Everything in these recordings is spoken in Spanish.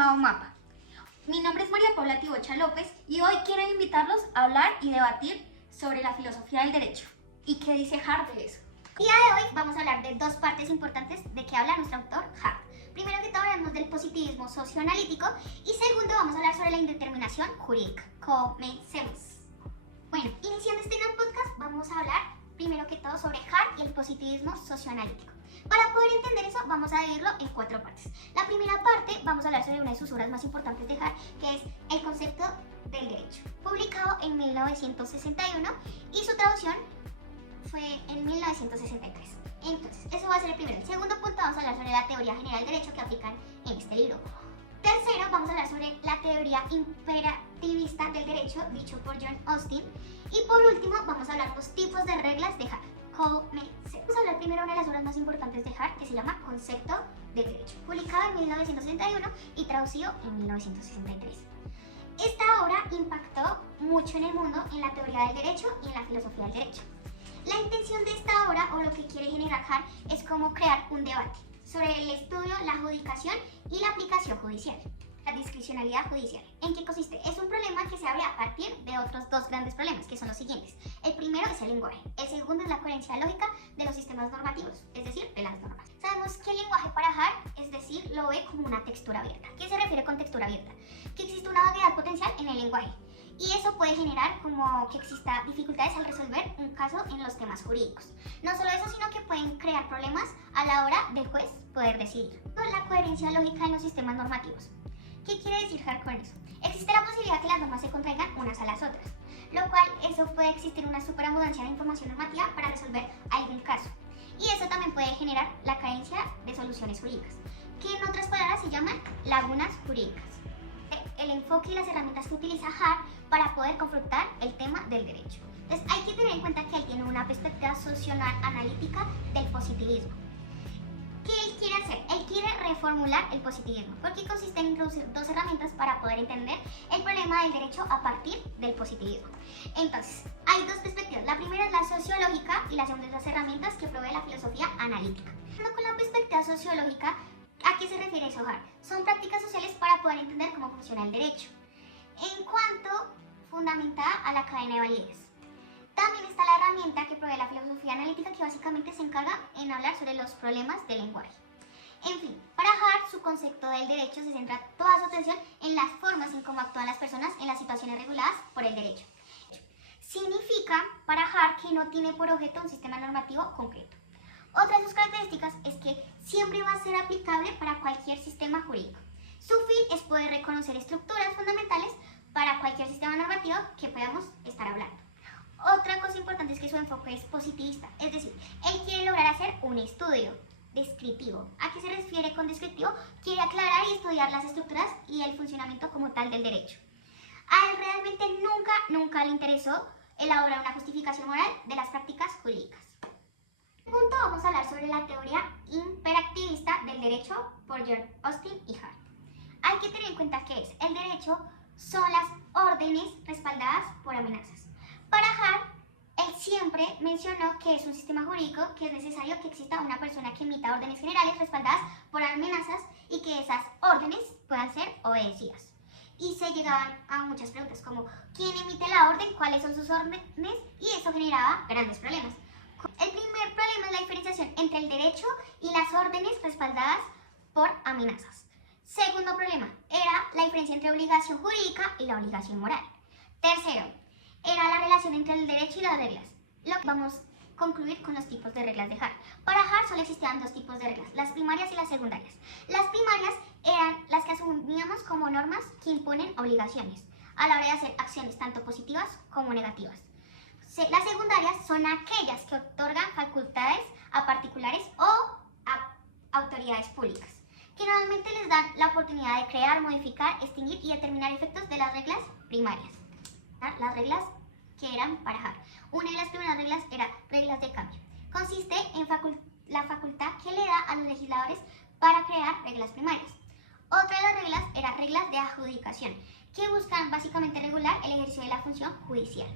llamado MAPA. Mi nombre es María Paula Tibocha López y hoy quiero invitarlos a hablar y debatir sobre la filosofía del derecho. ¿Y qué dice Hart de eso? El día de hoy vamos a hablar de dos partes importantes de que habla nuestro autor Hart. Primero que todo hablamos del positivismo socioanalítico y segundo vamos a hablar sobre la indeterminación jurídica. Comencemos. Bueno, iniciando este gran podcast vamos a hablar primero que todo sobre Hart y el positivismo socioanalítico. Para poder entender eso vamos a dividirlo en cuatro partes. La primera parte vamos a hablar sobre una de sus obras más importantes de Hart, que es El concepto del derecho, publicado en 1961 y su traducción fue en 1963. Entonces, eso va a ser el primero. El segundo punto vamos a hablar sobre la teoría general del derecho que aplican en este libro. Tercero, vamos a hablar sobre la teoría imperativista del derecho, dicho por John Austin. Y por último, vamos a hablar los tipos de reglas de Hart. Comencemos. Vamos a hablar primero de una de las obras más importantes de Hart, que se llama Concepto del Derecho, publicado en 1961 y traducido en 1963. Esta obra impactó mucho en el mundo en la teoría del derecho y en la filosofía del derecho. La intención de esta obra, o lo que quiere generar Hart, es como crear un debate sobre el estudio, la adjudicación y la aplicación judicial. La discrecionalidad judicial. ¿En qué consiste? Es un problema que se abre a partir de otros dos grandes problemas, que son los siguientes. El primero es el lenguaje. El segundo es la coherencia lógica de los sistemas normativos, es decir, de las normas. Sabemos que el lenguaje para Hart, es decir, lo ve como una textura abierta. ¿Qué se refiere con textura abierta? Que existe una variedad potencial en el lenguaje. Y eso puede generar como que exista dificultades al resolver un caso en los temas jurídicos. No solo eso, sino que pueden crear problemas a la hora del juez poder decidir. La coherencia lógica en los sistemas normativos. ¿Qué quiere decir Hart con eso? Existe la posibilidad que las normas se contraigan unas a las otras, lo cual eso puede existir una superabundancia de información normativa para resolver algún caso. Y eso también puede generar la carencia de soluciones jurídicas, que en otras palabras se llaman lagunas jurídicas. El enfoque y las herramientas que utiliza Hart para poder confrontar el tema del derecho. Entonces hay que tener en cuenta que él tiene una perspectiva socioanalítica del positivismo. ¿Qué él quiere hacer? Él quiere reformular el positivismo, porque consiste en introducir dos herramientas para poder entender el problema del derecho a partir del positivismo. Entonces, hay dos perspectivas. La primera es la sociológica y la segunda es las herramientas que provee la filosofía analítica. Con la perspectiva sociológica, ¿a qué se refiere eso, Hart? Son prácticas sociales para poder entender cómo funciona el derecho, en cuanto fundamentada a la cadena de validez. También está la herramienta que provee la filosofía analítica, que básicamente se encarga en hablar sobre los problemas del lenguaje. En fin, para Hart, su concepto del derecho se centra toda su atención en las formas en cómo actúan las personas en las situaciones reguladas por el derecho. Significa para Hart que no tiene por objeto un sistema normativo concreto. Otra de sus características es que siempre va a ser aplicable para cualquier sistema jurídico. Su fin es poder reconocer estructuras fundamentales para cualquier sistema normativo que podamos estar hablando. Otra cosa importante es que su enfoque es positivista, es decir, él quiere lograr hacer un estudio descriptivo. ¿A qué se refiere con descriptivo? Quiere aclarar y estudiar las estructuras y el funcionamiento como tal del derecho. A él realmente nunca le interesó elaborar una justificación moral de las prácticas jurídicas. Punto, vamos a hablar sobre la teoría imperativista del derecho por John Austin y Hart. Hay que tener en cuenta que el derecho son las órdenes respaldadas por amenazas. Para Hart, él siempre mencionó que es un sistema jurídico que es necesario que exista una persona que emita órdenes generales respaldadas por amenazas y que esas órdenes puedan ser obedecidas. Y se llegaban a muchas preguntas como ¿quién emite la orden? ¿Cuáles son sus órdenes? Y eso generaba grandes problemas. El primer problema es la diferenciación entre el derecho y las órdenes respaldadas por amenazas. Segundo problema era la diferencia entre obligación jurídica y la obligación moral. Tercero, era la relación entre el derecho y las reglas. Vamos a concluir con los tipos de reglas de Hart. Para Hart solo existían dos tipos de reglas, las primarias y las secundarias. Las primarias eran las que asumíamos como normas que imponen obligaciones a la hora de hacer acciones tanto positivas como negativas. Las secundarias son aquellas que otorgan facultades a particulares o a autoridades públicas, que normalmente les dan la oportunidad de crear, modificar, extinguir y determinar efectos de las reglas primarias. Las reglas que eran para Hart. Una de las primeras reglas era reglas de cambio. Consiste en la facultad que le da a los legisladores para crear reglas primarias. Otra de las reglas era reglas de adjudicación, que buscan básicamente regular el ejercicio de la función judicial.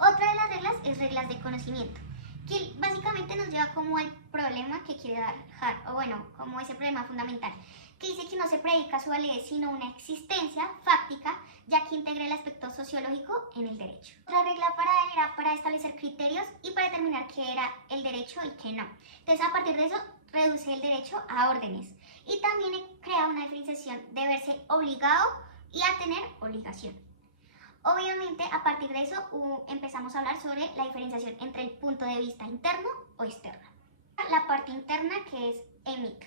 Otra de las reglas es reglas de conocimiento, que básicamente nos lleva como al problema que quiere dar Hart, o bueno, como ese problema fundamental, que dice que no se predica su validez sino una existencia fáctica, ya que integra el aspecto sociológico en el derecho. Otra regla para él era para establecer criterios y para determinar qué era el derecho y qué no. Entonces, a partir de eso, reduce el derecho a órdenes y también crea una diferenciación de verse obligado y a tener obligación. Obviamente, a partir de eso, empezamos a hablar sobre la diferenciación entre el punto de vista interno o externo. La parte interna, que es EMIC,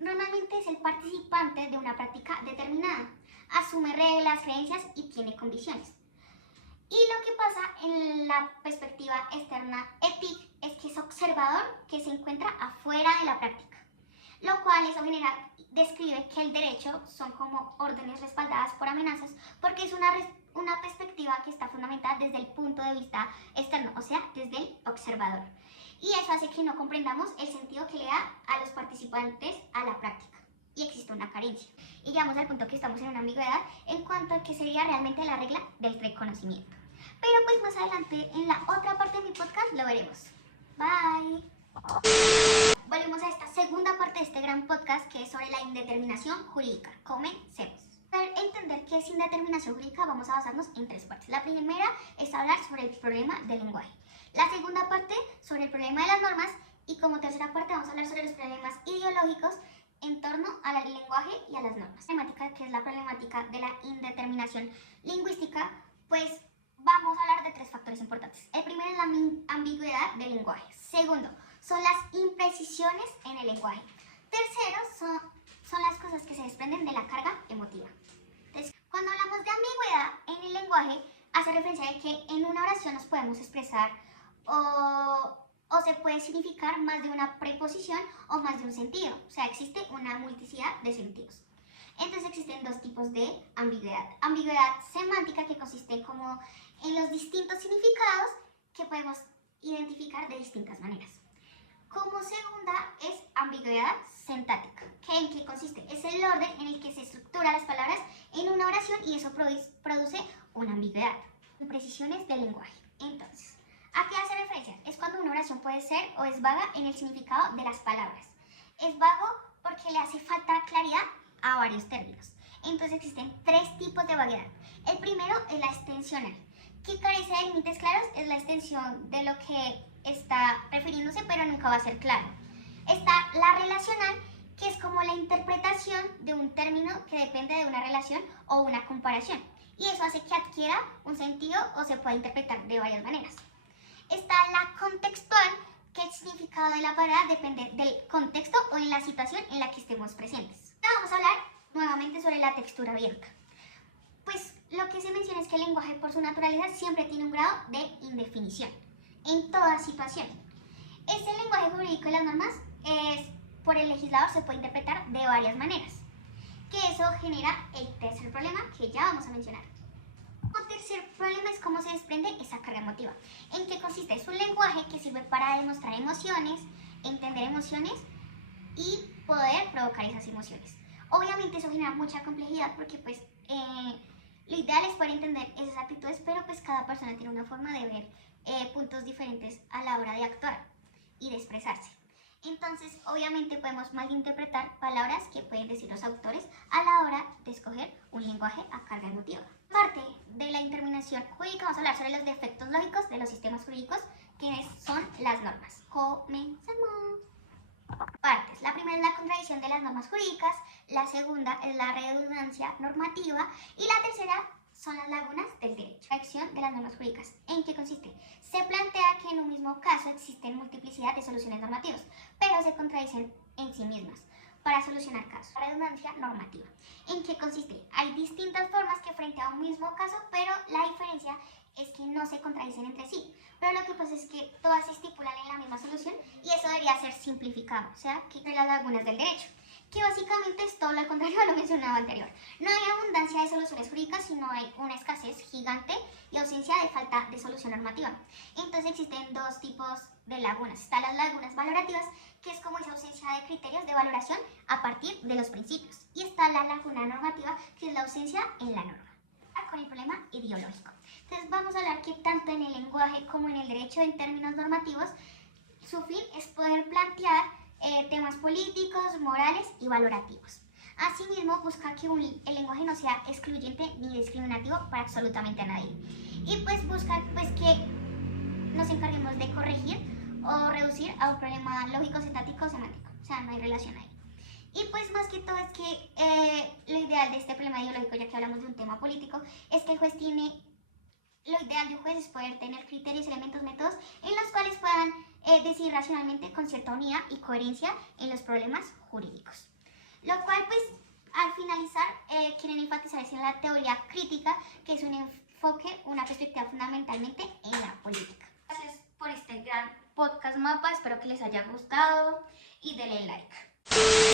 normalmente es el participante de una práctica determinada, asume reglas, creencias y tiene condiciones. Y lo que pasa en la perspectiva externa, ETIC, es que es observador que se encuentra afuera de la práctica, lo cual eso describe que el derecho son como órdenes respaldadas por amenazas porque es una perspectiva que está fundamentada desde el punto de vista externo, o sea, desde el observador. Y eso hace que no comprendamos el sentido que le da a los participantes a la práctica. Y existe una carencia. Y llegamos al punto que estamos en una ambigüedad en cuanto a qué sería realmente la regla del reconocimiento. Pero pues más adelante, en la otra parte de mi podcast, lo veremos. Bye. Volvemos a esta segunda parte de este gran podcast que es sobre la indeterminación jurídica. Comencemos. Para entender qué es indeterminación jurídica vamos a basarnos en tres partes. La primera es hablar sobre el problema del lenguaje. La segunda parte sobre el problema de las normas y como tercera parte vamos a hablar sobre los problemas ideológicos en torno al lenguaje y a las normas. La problemática, que es la problemática de la indeterminación lingüística, pues vamos a hablar de tres factores importantes. El primero es la ambigüedad del lenguaje. Segundo, son las imprecisiones en el lenguaje. Tercero, son las cosas que se desprenden de la carga emotiva. Entonces, cuando hablamos de ambigüedad en el lenguaje, hace referencia a que en una oración nos podemos expresar o se puede significar más de una preposición o más de un sentido. O sea, existe una multiplicidad de sentidos. Entonces existen dos tipos de ambigüedad. Ambigüedad semántica, que consiste como en los distintos significados que podemos identificar de distintas maneras. Como segunda es ambigüedad sintáctica, que en qué consiste. Es el orden en el que se estructuran las palabras en una oración y eso produce una ambigüedad. Imprecisiones del lenguaje. Entonces, ¿a qué hace referencia? Es cuando una oración puede ser o es vaga en el significado de las palabras. Es vago porque le hace falta claridad a varios términos. Entonces existen tres tipos de vaguedad. El primero es la extensional, que carece de límites claros, es la extensión de lo que está refiriéndose pero nunca va a ser claro. Está la relacional, que es como la interpretación de un término que depende de una relación o una comparación. Y eso hace que adquiera un sentido o se pueda interpretar de varias maneras. Está la contextual, que el significado de la palabra depende del contexto o en la situación en la que estemos presentes. Ahora vamos a hablar nuevamente sobre la textura abierta. Pues lo que se menciona es que el lenguaje por su naturaleza siempre tiene un grado de indefinición en toda situación. Este lenguaje jurídico y las normas por el legislador se puede interpretar de varias maneras, que eso genera el tercer problema que ya vamos a mencionar. El tercer problema es cómo se desprende esa carga emotiva. ¿En qué consiste? Es un lenguaje que sirve para demostrar emociones, entender emociones y poder provocar esas emociones. Obviamente eso genera mucha complejidad porque pues lo ideal es poder entender esas actitudes, pero pues cada persona tiene una forma de ver puntos diferentes a la hora de actuar y de expresarse. Entonces, obviamente podemos malinterpretar palabras que pueden decir los autores a la hora de escoger un lenguaje a carga emotiva. Parte de la interminación jurídica vamos a hablar sobre los defectos lógicos de los sistemas jurídicos, que son las normas. Comencemos. Partes. La primera es la contradicción de las normas jurídicas, la segunda es la redundancia normativa y la tercera son las lagunas del derecho. Acción de las normas jurídicas. ¿En qué consiste? Se plantea que en un mismo caso existen multiplicidad de soluciones normativas, pero se contradicen en sí mismas para solucionar casos. Redundancia normativa. ¿En qué consiste? Hay distintas formas que frente a un mismo caso, pero la diferencia es que no se contradicen entre sí. Pero lo que pasa es que todas se estipulan en la misma solución y eso debería ser simplificado, o sea, que las lagunas del derecho, que básicamente es todo lo contrario a lo mencionado anterior. No hay abundancia de soluciones jurídicas, sino hay una escasez gigante y ausencia de falta de solución normativa. Entonces existen dos tipos de lagunas. Están las lagunas valorativas, que es como esa ausencia de criterios de valoración a partir de los principios. Y está la laguna normativa, que es la ausencia en la norma. Con el problema ideológico. Entonces vamos a hablar que tanto en el lenguaje como en el derecho en términos normativos Su fin es poder plantear temas políticos, morales y valorativos. Asimismo, busca que el lenguaje no sea excluyente ni discriminativo para absolutamente nadie. Y pues busca pues, que nos encarguemos de corregir o reducir a un problema lógico, sintáctico, semántico. O sea, no hay relación ahí. Y pues más que todo es que lo ideal de este problema ideológico, ya que hablamos de un tema político, es que el juez tiene... Lo ideal de un juez es poder tener criterios, elementos, métodos en los cuales puedan decidir racionalmente con cierta unidad y coherencia en los problemas jurídicos. Lo cual pues al finalizar quieren enfatizar en la teoría crítica, que es un enfoque, una perspectiva fundamentalmente en la política. Gracias por este gran podcast mapa, espero que les haya gustado y denle like.